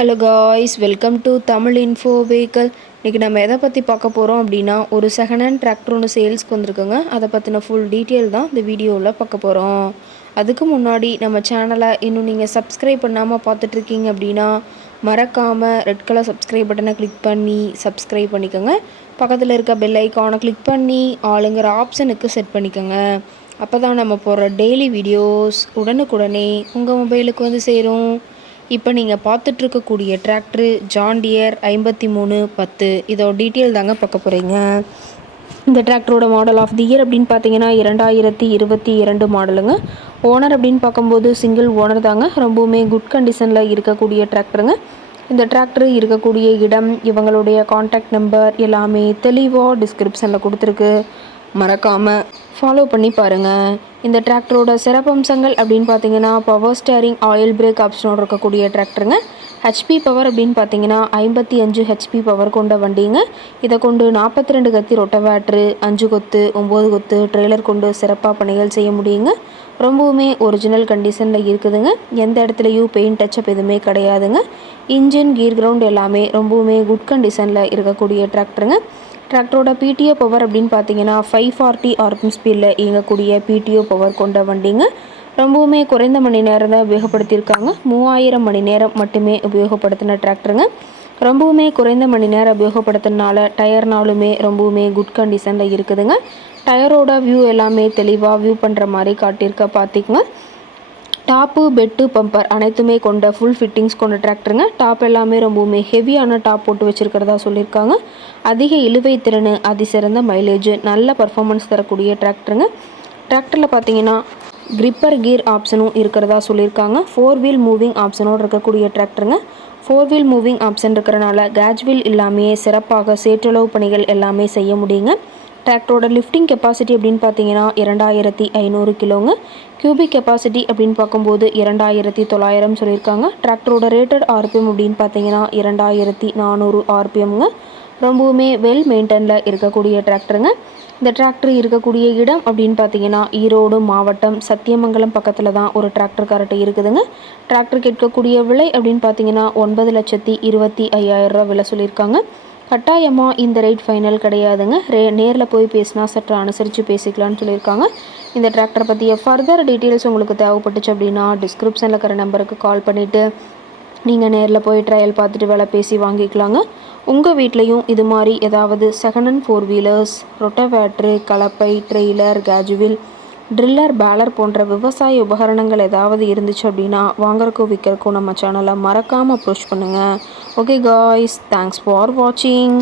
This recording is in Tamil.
Hello guys, welcome to Tamil info vehicle. இன்றைக்கி நம்ம எதை பற்றி பார்க்க போகிறோம் அப்படின்னா, ஒரு செகண்ட் ஹேண்ட் டிராக்டர் ஒன்று சேல்ஸ்க்கு வந்திருக்குங்க. அதை பற்றின ஃபுல் டீட்டெயில் தான் இந்த வீடியோவில் பார்க்க போகிறோம். அதுக்கு முன்னாடி நம்ம சேனலை இன்னும் நீங்கள் சப்ஸ்கிரைப் பண்ணாமல் பார்த்துட்ருக்கீங்க அப்படின்னா, மறக்காமல் ரெட் கலர் சப்ஸ்கிரைப் பட்டனை கிளிக் பண்ணி சப்ஸ்கிரைப் பண்ணிக்கோங்க. பக்கத்தில் இருக்க பெல் ஐக்கானை கிளிக் பண்ணி ஆளுங்கிற ஆப்ஷனுக்கு செட் பண்ணிக்கோங்க. அப்போ தான் நம்ம போடுற டெய்லி வீடியோஸ் உடனுக்குடனே உங்கள் மொபைலுக்கு வந்து சேரும். இப்போ நீங்கள் பார்த்துட்ருக்கக்கூடிய டிராக்டரு ஜான் டியர் 5310. இதோட டீட்டெயில் தாங்க பார்க்க போகிறீங்க. இந்த டிராக்டரோட மாடல் ஆஃப் தி இயர் அப்படின்னு பார்த்தீங்கன்னா 2022 மாடலுங்க. ஓனர் அப்படின்னு பார்க்கும்போது சிங்கிள் ஓனர் தாங்க. ரொம்பவுமே குட் கண்டிஷனில் இருக்கக்கூடிய டிராக்டருங்க. இந்த டிராக்டர் இருக்கக்கூடிய இடம், இவங்களுடைய காண்டாக்ட் நம்பர் எல்லாமே தெளிவாக டிஸ்கிரிப்ஷனில் கொடுத்துருக்கு. மறக்காமல் ஃபாலோ பண்ணி பாருங்கள். இந்த டிராக்டரோட சிறப்பம்சங்கள் அப்படின்னு பார்த்தீங்கன்னா, பவர் ஸ்டேரிங், ஆயில் பிரேக் ஆப்ஷனோடு இருக்கக்கூடிய டிராக்டருங்க. ஹெச்பி பவர் அப்படின்னு பார்த்தீங்கன்னா 55 ஹெச்பி பவர் கொண்ட வண்டிங்க. இதை கொண்டு 42 கத்தி ரொட்டவேட்ரு, 5 கொத்து, 9 கொத்து ட்ரெய்லர் கொண்டு சிறப்பாக பணிகள் செய்ய முடியுங்க. ரொம்பவுமே ஒரிஜினல் கண்டிஷனில் இருக்குதுங்க. எந்த இடத்துலையும் பெயிண்ட் டச்சப் எதுவுமே கிடையாதுங்க. இன்ஜின், கீர் கிரவுண்ட் எல்லாமே ரொம்பவுமே குட் கண்டிஷனில் இருக்கக்கூடிய டிராக்டருங்க. டிராக்டரோட பிடிஓ பவர் அப்படின்னு பார்த்தீங்கன்னா 540 ஆர்பிஎம் ஸ்பீடில் இயங்கக்கூடிய பிடிஓ பவர் கொண்ட வண்டிங்க. ரொம்பவுமே குறைந்த மணி நேரம் தான் உபயோகப்படுத்தியிருக்காங்க. 3000 மணி நேரம் மட்டுமே உபயோகப்படுத்தின டிராக்டருங்க. ரொம்பவுமே குறைந்த மணி நேரம் உபயோகப்படுத்தினால டயர்னாலுமே ரொம்பவுமே குட் கண்டிஷனில் இருக்குதுங்க. டயரோட வியூ எல்லாமே தெளிவாக வியூ பண்ணுற மாதிரி காட்டியிருக்க பார்த்திங்க. டாப்பு, பெட்டு, பம்பர் அனைத்துமே கொண்ட ஃபுல் ஃபிட்டிங்ஸ் கொண்ட டிராக்டருங்க. டாப் எல்லாமே ரொம்பவுமே ஹெவியான டாப் போட்டு வச்சுருக்கிறதா சொல்லியிருக்காங்க. அதிக இழுவை திறன், அதிசிறந்த மைலேஜ், நல்ல பர்ஃபார்மன்ஸ் தரக்கூடிய டிராக்டருங்க. டிராக்டரில் பார்த்தீங்கன்னா கிரிப்பர் கீர் ஆப்ஷனும் இருக்கிறதா சொல்லியிருக்காங்க. 4 வீல் மூவிங் ஆப்ஷனோடு இருக்கக்கூடிய டிராக்டருங்க. 4 வீல் மூவிங் ஆப்ஷன் இருக்கிறனால கேஜ்வீல் இல்லாமையே சிறப்பாக சேற்றளவு பணிகள் எல்லாமே செய்ய முடியுங்க. டிராக்டரோட லிஃப்டிங் கெப்பாசிட்டி அப்படின்னு பார்த்தீங்கன்னா 2500 கிலோங்க. கியூபிக் கெப்பாசிட்டி அப்படின்னு பார்க்கும்போது 2900 சொல்லியிருக்காங்க. டிராக்டரோட ரேட்டட் ஆர்பிஎம் அப்படின்னு பார்த்தீங்கன்னா 2400 ஆர்பிஎம்ங்க. ரொம்பவுமே வெல் மெயின்டெனில் இருக்கக்கூடிய டிராக்டருங்க. இந்த டிராக்டர் இருக்கக்கூடிய இடம் அப்படின்னு பார்த்தீங்கன்னா ஈரோடு மாவட்டம் சத்தியமங்கலம் பக்கத்தில் தான் ஒரு டிராக்டர் கரெக்ட் இருக்குதுங்க. டிராக்டர் கேட்கக்கூடிய விலை அப்படின்னு பார்த்தீங்கன்னா 9,25,000 விலை சொல்லியிருக்காங்க. கட்டாயமாக இந்த ரேட் ஃபைனல் கிடையாதுங்க. நேரில் போய் பேசினா சற்று அனுசரித்து பேசிக்கலான்னு சொல்லியிருக்காங்க. இந்த டிராக்டரை பற்றிய ஃபர்தர் டீட்டெயில்ஸ் உங்களுக்கு தேவைப்பட்டுச்சு அப்படின்னா டிஸ்கிரிப்ஷனில் இருக்கிற நம்பருக்கு கால் பண்ணிவிட்டு நீங்கள் நேரில் போய் ட்ரையல் பார்த்துட்டு விலை பேசி வாங்கிக்கலாங்க. உங்கள் வீட்லேயும் இது மாதிரி ஏதாவது செகண்ட் ஹேண்ட் 4 வீலர்ஸ், ரொட்டவேட்ரு, கலப்பை, ட்ரெய்லர், கேஜுவில், ட்ரில்லர், பேலர் போன்ற விவசாய உபகரணங்கள் ஏதாவது இருந்துச்சு அப்படின்னா வாங்குறக்கும் விற்கிறக்கும் நம்ம சேனலை மறக்காமல் அப்ரோச் பண்ணுங்கள். ஓகே காய்ஸ், தேங்க்ஸ் ஃபார் வாட்சிங்.